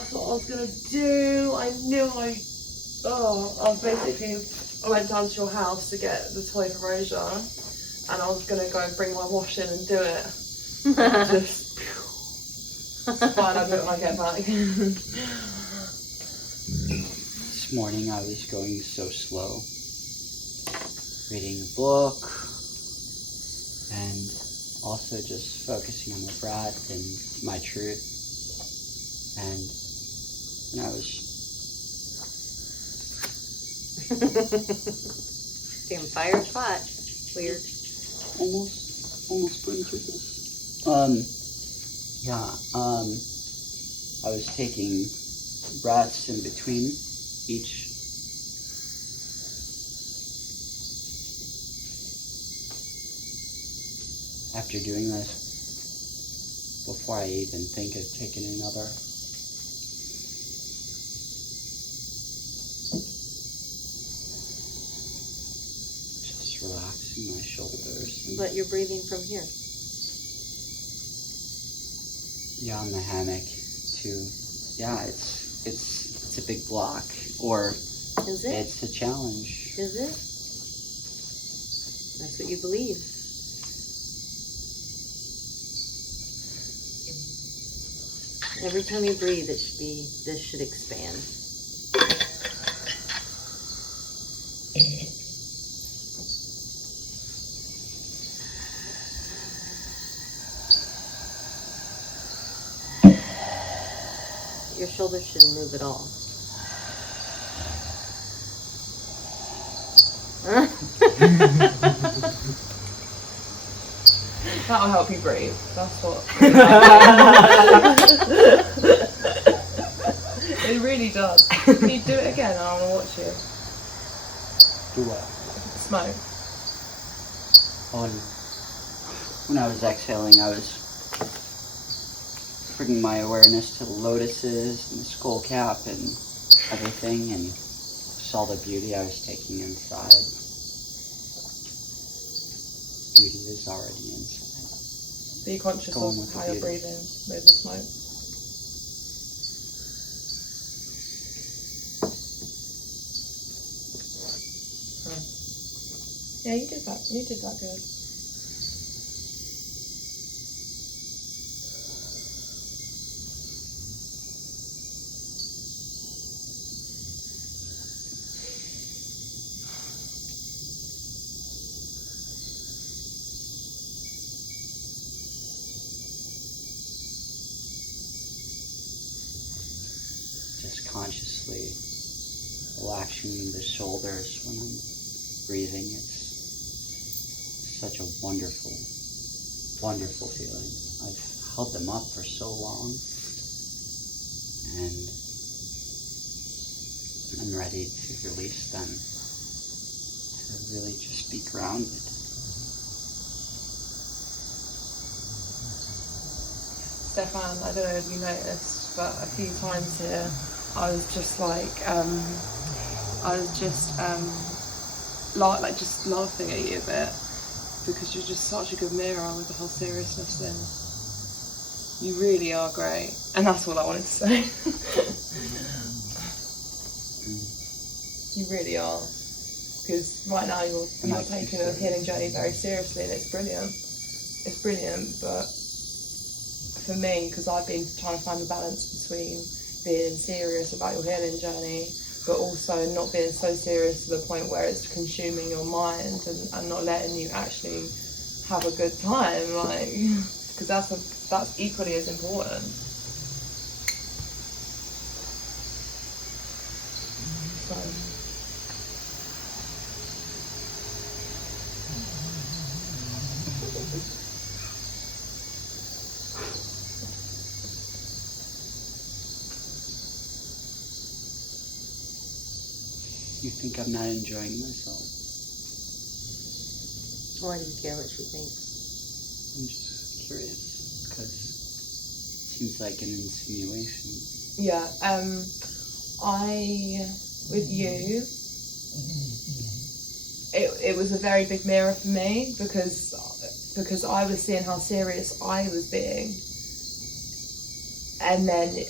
that's what I was gonna do. I went down to your house to get the toy for Rosia, and I was gonna go and bring my wash in and do it. Just fine, I'll do it when I get back. This morning I was going so slow, reading a book, and also just focusing on my breath and my truth. And I was damn fire spot. Weird. Almost putting through this. I was taking breaths in between each. After doing this, before I even think of taking another, just relaxing my shoulders. But you're breathing from here. Yeah, on the hammock too. Yeah, it's a big block, or is it? It's a challenge. Is it? That's what you believe. Every time you breathe, this should expand. Your shoulders shouldn't move at all. That'll help you breathe. That's what. It really does. Can you do it again? I want to watch you. Do what? Smoke. When I was exhaling, I was bringing my awareness to the lotuses and the skull cap and everything, and saw the beauty I was taking inside. Beauty is already inside. Be conscious of how you're breathing with the smoke. Yeah, you did that. You did that good. Just consciously relaxing the shoulders when I'm breathing. It's such a wonderful, wonderful feeling. I've held them up for so long, and I'm ready to release them, to really just be grounded. Stefan, I don't know if you noticed, but a few times here, I was just like just laughing at you a bit, because you're just such a good mirror with the whole seriousness thing. You really are great, and that's all I wanted to say. You really are, because right now you're taking a healing journey very seriously, and it's brilliant. It's brilliant, but for me, because I've been trying to find the balance between being serious about your healing journey, but also not being so serious to the point where it's consuming your mind and not letting you actually have a good time, like, because that's equally as important. So. You think I'm not enjoying myself? Why do you care what she thinks? I'm just curious, because it seems like an insinuation. Yeah, with you, it was a very big mirror for me, because I was seeing how serious I was being, and then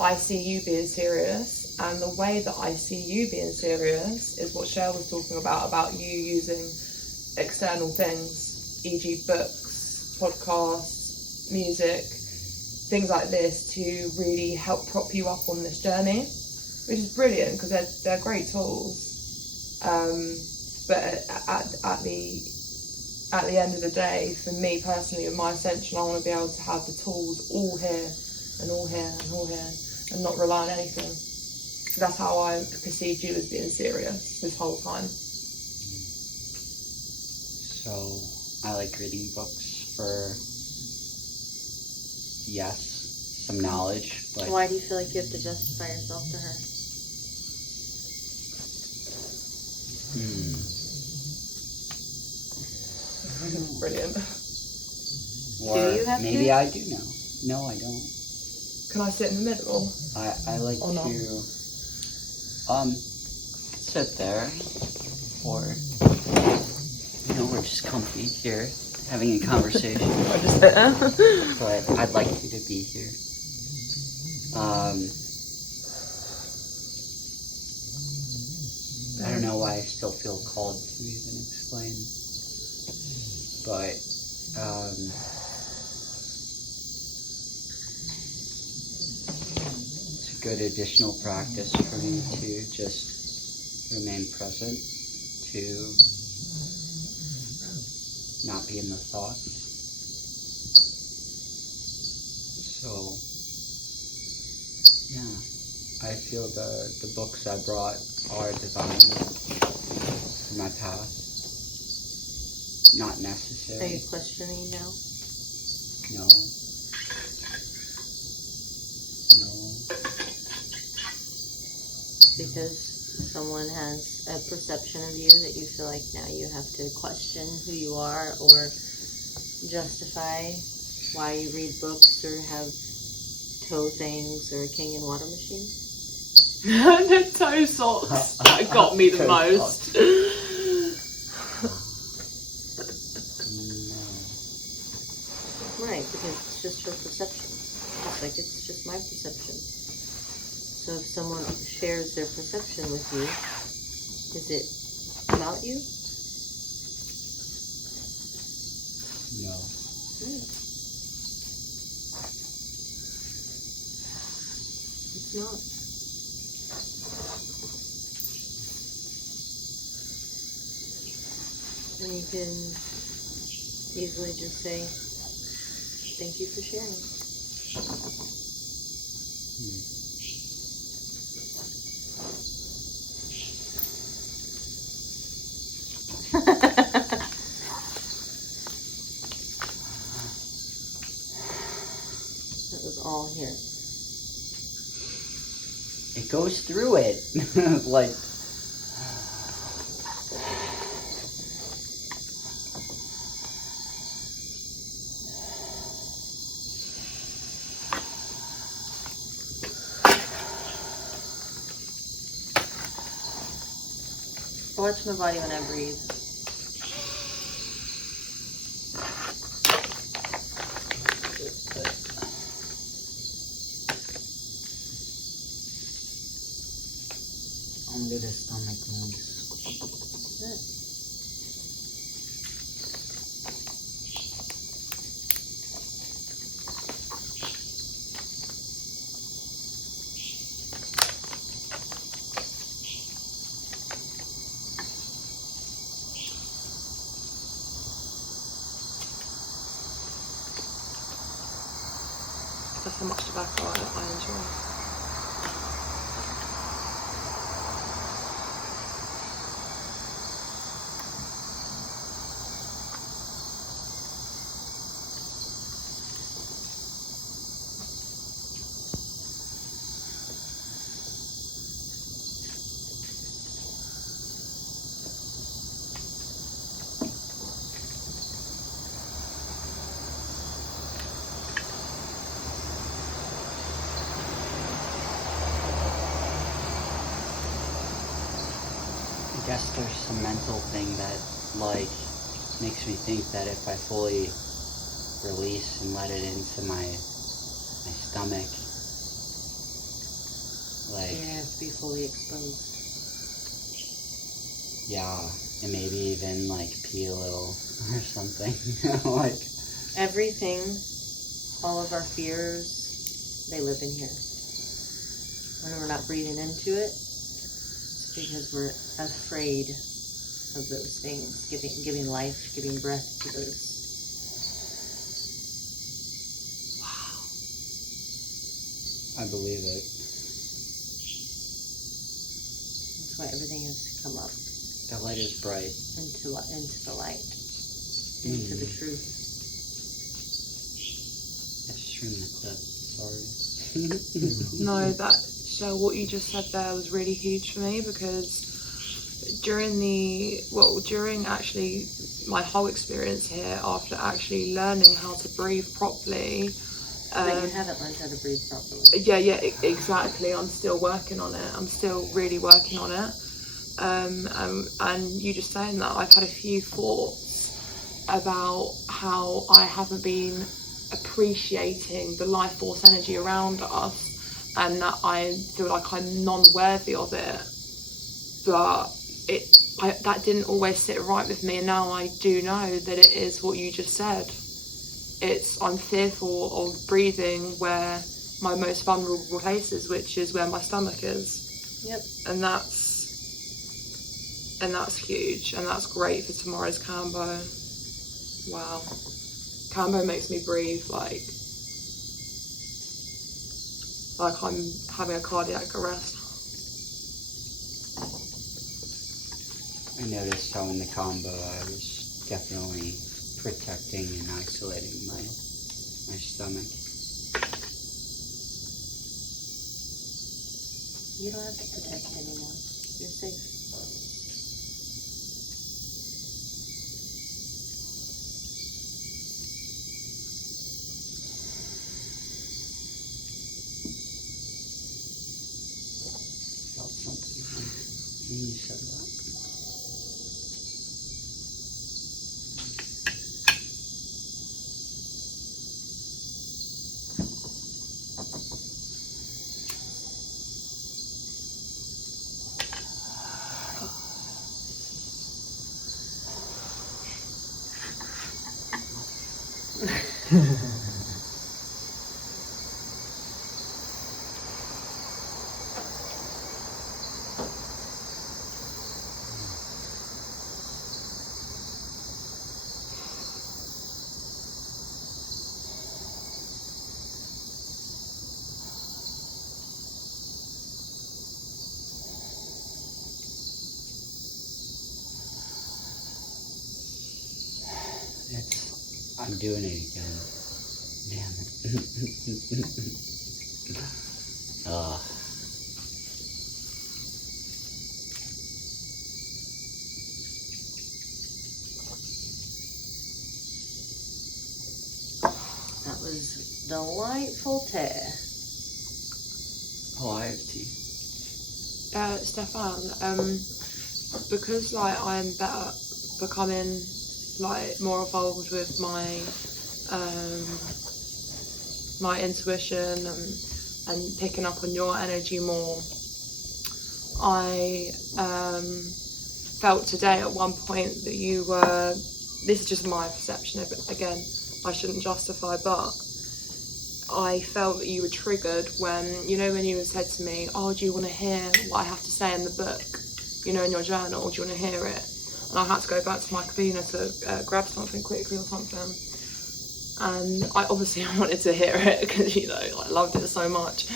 I see you being serious, and the way that I see you being serious is what Cher was talking about you using external things, e.g. books, podcasts, music, things like this to really help prop you up on this journey, which is brilliant because they're great tools. But at the end of the day, for me personally, with my ascension, I want to be able to have the tools all here and all here and all here and not rely on anything. So that's how I perceived you as being serious this whole time. So I like reading books for, yes, some knowledge, but Why do you feel like you have to justify yourself to her? Brilliant. Or Do you have maybe to? I do know. No, I don't. Can I sit in the middle? I like Or not? to sit there, or we're just comfy here having a conversation. I just sit there. But I'd like you to be here. I don't know why I still feel called to even explain, but it's a good additional practice for me to just remain present, to not be in the thoughts. So, yeah, I feel the books I brought are divine for my path. Not Are necessary. you questioning now? No. Because someone has a perception of you that you feel like now you have to question who you are or justify why you read books or have toe things or a king and water machine? The toe socks that got me the Toe most. Right, because it's just her perception. Just like it's just my perception. So if someone shares their perception with you, is it about you? No. It's not. And you can easily just say, thank you for sharing. That was all here. It goes through it. Like, Watch my body when I breathe. under the stomach moves. Good. That's how much tobacco I enjoy. I guess there's some mental thing that, like, makes me think that if I fully release and let it into my stomach, Like, Yeah, it has to be fully exposed. yeah, and maybe even like pee a little or something. Like, Everything, all of our fears, they live in here. When we're not breathing into it, it's because we're afraid of those things, giving life, giving breath to those. I believe it. That's why everything has to come up The light is bright. into the light, into the truth. I just ruined the clip. Sorry. No, what you just said there was really huge for me, because during actually my whole experience here, after actually learning how to breathe properly. But you haven't learned how to breathe properly. Yeah, exactly. I'm still working on it. I'm still really working on it. And you just saying that, I've had a few thoughts about how I haven't been appreciating the life force energy around us, and that I feel like I'm non-worthy of it. But that didn't always sit right with me, and now I do know that it is what you just said. I'm fearful of breathing where my most vulnerable place is, which is where my stomach is. Yep. And that's huge, and that's great for tomorrow's Kambo. Wow. Kambo makes me breathe like I'm having a cardiac arrest. I noticed how in the combo I was definitely protecting and isolating my stomach. You don't have to protect anymore. You're safe. Felt something when you said that. I'm doing it again. Damn it. Ugh. That was delightful tea. Oh, I have tea. Stefan, because like I'm better becoming like more evolved with my my intuition and picking up on your energy more, I felt today at one point that you were, this is just my perception of it, again, I shouldn't justify, but I felt that you were triggered when you said to me, oh, do you want to hear what I have to say in the book, in your journal, do you want to hear it? And I had to go back to my cabina to grab something quickly or something. And I obviously wanted to hear it because, I loved it so much.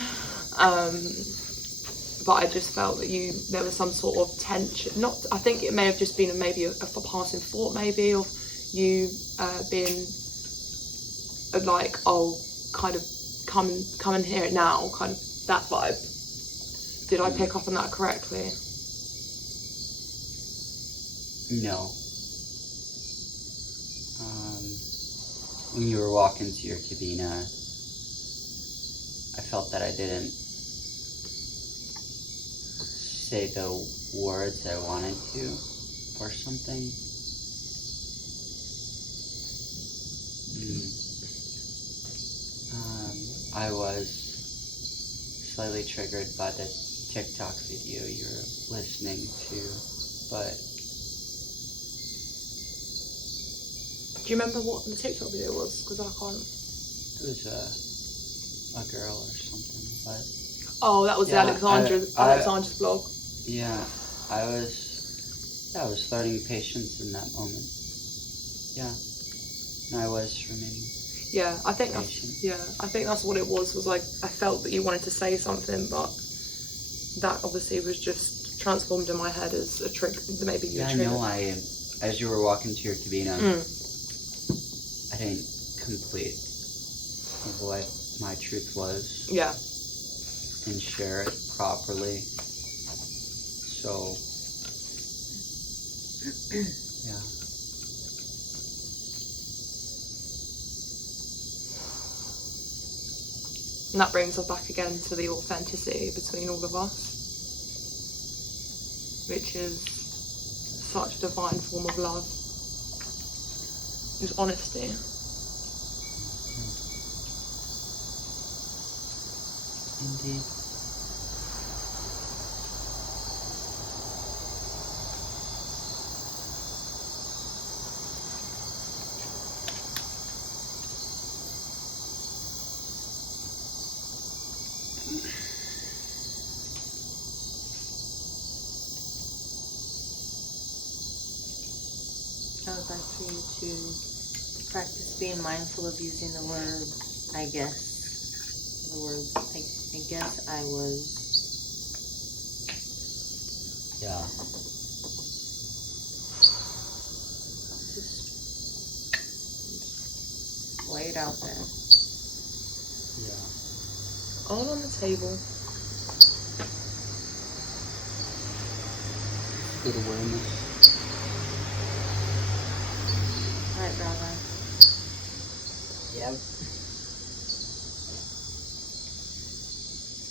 But I just felt that there was some sort of tension. I think it may have just been maybe a passing thought, maybe, of you being like, oh, kind of come and hear it now, kind of that vibe. Did I pick up on that correctly? No. When you were walking to your cabina, I felt that I didn't say the words I wanted to, or something. I was slightly triggered by this TikTok video you're listening to, but Do you remember what the TikTok video was? Because I can't. it was a girl or something. But Oh, that was Yeah, the Alexandra's blog. yeah, I was learning patience in that moment. Yeah, and I was remaining Yeah, I think patient. I think that's what it was. Was like I felt that you wanted to say something, but that obviously was just transformed in my head as a trick. Maybe you Yeah, I triggered. know. As you were walking to your cabina, I didn't complete what my truth was Yeah. and share it properly. So, yeah. And that brings us back again to the authenticity between all of us, which is such a divine form of love. It's honesty. Indeed. I would like for you to practice being mindful of using the word, I guess. The words, I guess I was. Yeah. Just lay it out there. Yeah. All on the table. Good awareness. Right, Rabbi? Yep.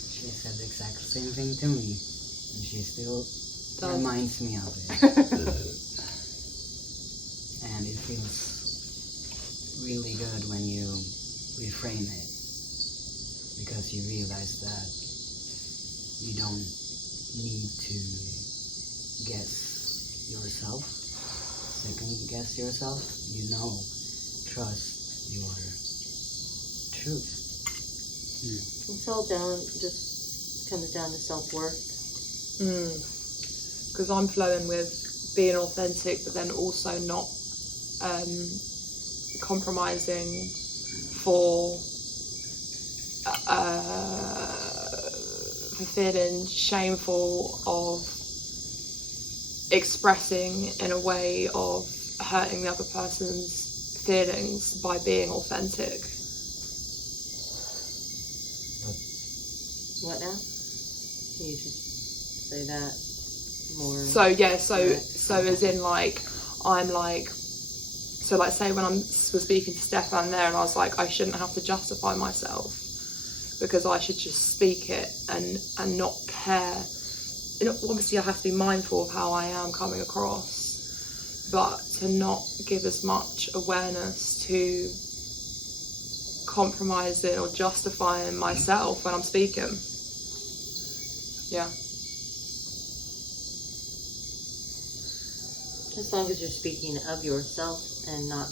She said the exact same thing to me, and she still reminds me of it. And it feels really good when you reframe it, because you realize that you don't need to guess yourself, second guess yourself. You know, trust your truth. It's all just comes down to self-worth. Because I'm flowing with being authentic, but then also not compromising for feeling shameful of expressing in a way of hurting the other person's feelings by being authentic. What now? Can you just say that more? So yeah, so direct? as in like, I'm like, so like say when I was speaking to Stefan there, and I was like, I shouldn't have to justify myself because I should just speak it and not care. You know, obviously I have to be mindful of how I am coming across, but to not give as much awareness to compromising or justifying myself when I'm speaking. Yeah. As long as you're speaking of yourself and not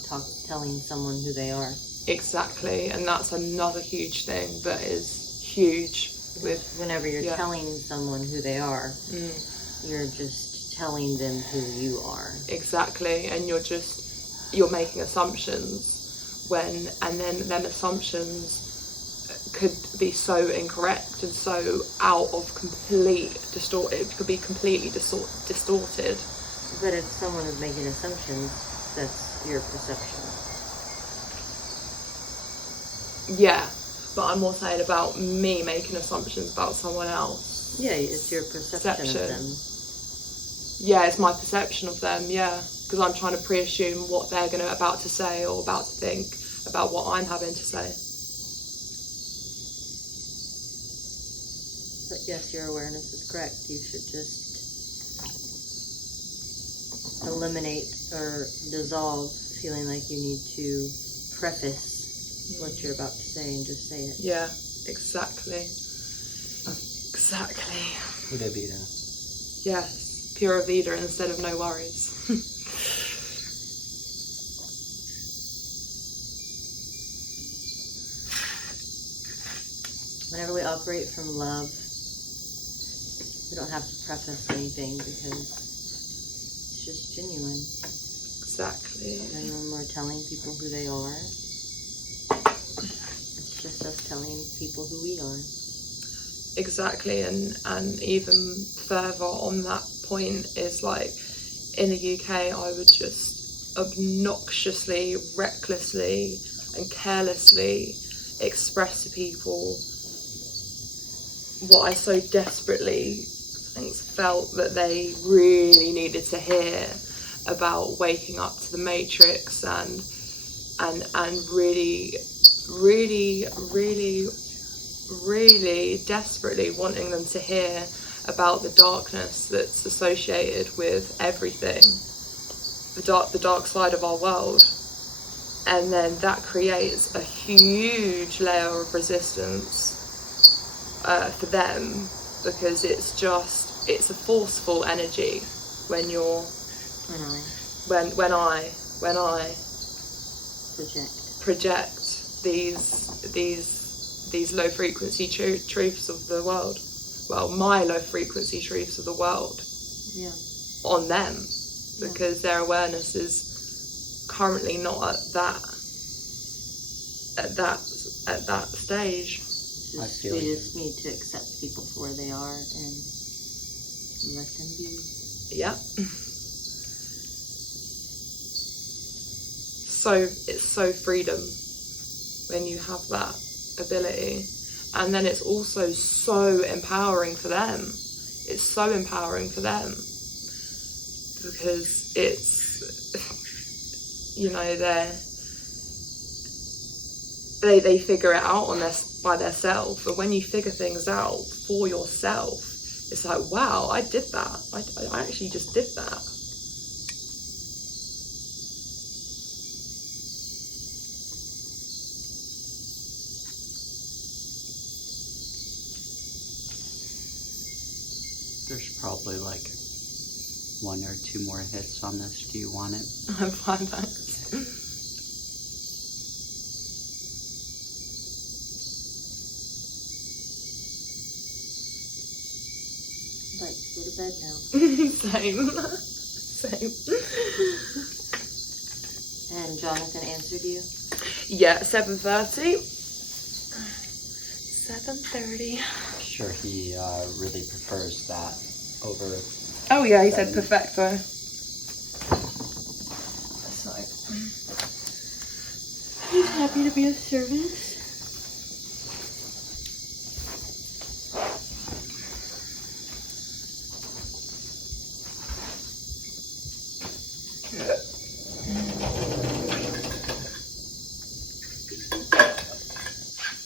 telling someone who they are. Exactly, and that's another huge thing that is huge with Whenever you're yeah. telling someone who they are, you're just telling them who you are. Exactly, and you're making assumptions and then them assumptions could be so incorrect and so out of it could be completely distorted. But if someone is making assumptions, that's your perception. Yeah, but I'm more saying about me making assumptions about someone else. Yeah, it's your perception of them. Yeah, it's my perception of them, yeah. Because I'm trying to pre-assume what they're about to say or about to think about what I'm having to say. But yes, your awareness is correct. You should just eliminate or dissolve feeling like you need to preface what you're about to say and just say it. Yeah, exactly. Exactly. Pura vida. Yes, pura vida instead of no worries. Whenever we operate from love, we don't have to preface anything because it's just genuine. Exactly. And when we're telling people who they are, it's just us telling people who we are. Exactly, and even further on that point is like, in the UK, I would just obnoxiously, recklessly, and carelessly express to people what I so desperately felt that they really needed to hear about waking up to the Matrix and really, really, really, really desperately wanting them to hear about the darkness that's associated with everything, the dark side of our world. And then that creates a huge layer of resistance for them, because it's a forceful energy when you're when I project these low frequency truths of the world, well, my low frequency truths of the world, on them, because their awareness is currently not at that stage. We just need to accept people for where they are and let them be. Yeah. So it's so freedom when you have that ability, and then it's also so empowering for them. It's so empowering for them because it's, you know, they figure it out by themselves. But when you figure things out for yourself, it's like, wow, I did that. I actually just did that. There's probably like 1 or 2 more hits on this. Do you want it? I'm fine, thanks. I'd like to go to bed now. Same. And Jonathan answered you? Yeah, 7:30. 7:30. Sure, he really prefers that over. Oh yeah, he said perfecto. So He's happy to be of service.